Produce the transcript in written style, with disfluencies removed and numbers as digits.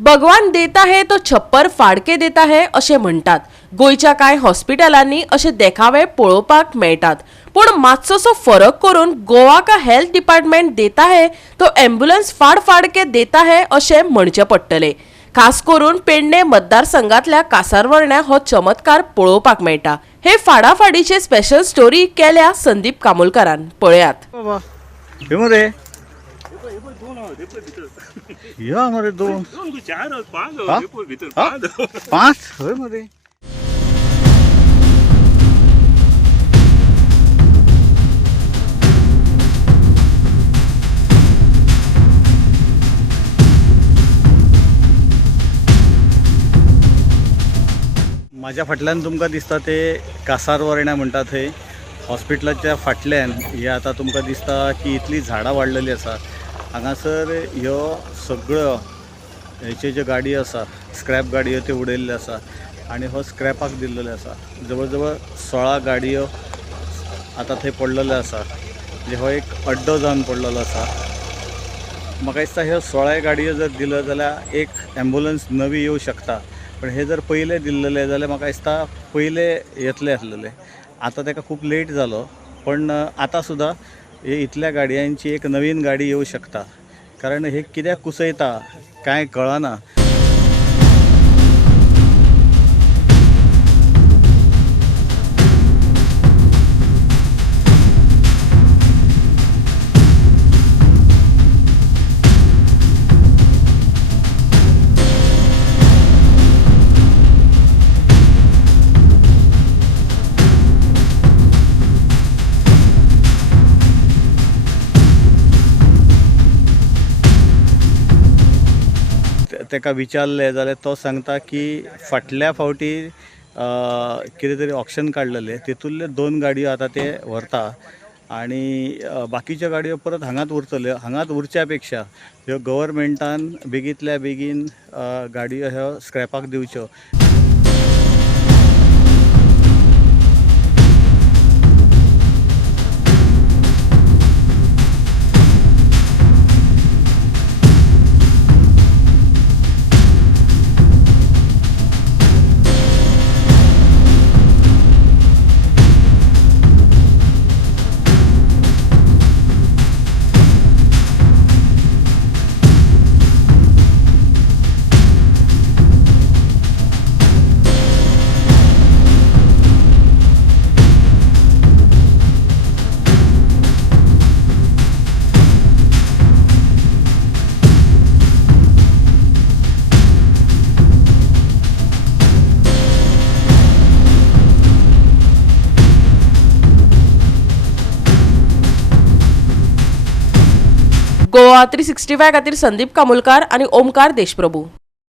भगवान देता है तो छप्पर फाडके देता है असे म्हणतात। गोयच्या कांय हॉस्पिटलांनी असे देखावे पळोवपाक मेळटात, पण मातसोसो फरक करून गोवा का हेल्थ डिपार्टमेंट देता है तो एम्ब्युलन्स फाडके देता है असे म्हणचे पडटले। खास करून पेडणे मतदारसंघातल्या कासारवर्ण्या हो चमत्कार पळोवपाक मेळटा। हे फाडाफाडीचे स्पेशल स्टोरी केल्या संदीप कामोलकरान। पळयात। बाबा हे मरे या मरे दोन पाच होय मरे माझ्या फाटल्यान तुमकां दिसता ते कासारवर्ण्या म्हणटात थंय हॉस्पिटलाच्या फाटल्यान हे आता तुमकां दिसता की इतली झाडां वाडलेली आसा। हांगासर ह्यो सगळ्यो हेचे ज्यो गाडी आसा स्क्रॅप गाडयो त्यो उडयल्ल्यो आसा आनी हो स्क्रॅपाक दिल्लेलो आसा। जवळ जवळ 16 गाडयो आता थंय पडलेल्यो आसा, म्हणजे हो एक अड्डो जावन पडलेलो आसा। म्हाका दिसता ह्यो 16 गाडयो जर दिल्यो जाल्यार एक एम्ब्युलन्स नवी येवं शकता, पण हे जर पयले दिल्लेले जाल्यार म्हाका दिसता पयले येतले आसलेले। आता ताका खूब लेट जालो, पण आता सुद्धा हे इतल्या गाडयांची एक नवीन गाडी येऊ शकता, कारण हे कित्याक कुसयता कांय कळना। ताका विचारले जाल्यार तो सांगता की फाटल्या फावटी कितें तरी ऑक्शन काडलेले तितूंतले 2 गाडयो आता ते व्हरता आनी बाकीच्यो गाडयो परत हांगाच उरतल्यो। हांगाच उरच्या पेक्षा ह्यो गव्हर्मेंटान बेगींतल्या बेगीन गाडयो ह्यो स्क्रॅपाक दिवच्यो। गोवा 365 खातीर संदीप कामोलकार आणि ओमकार देशप्रभू।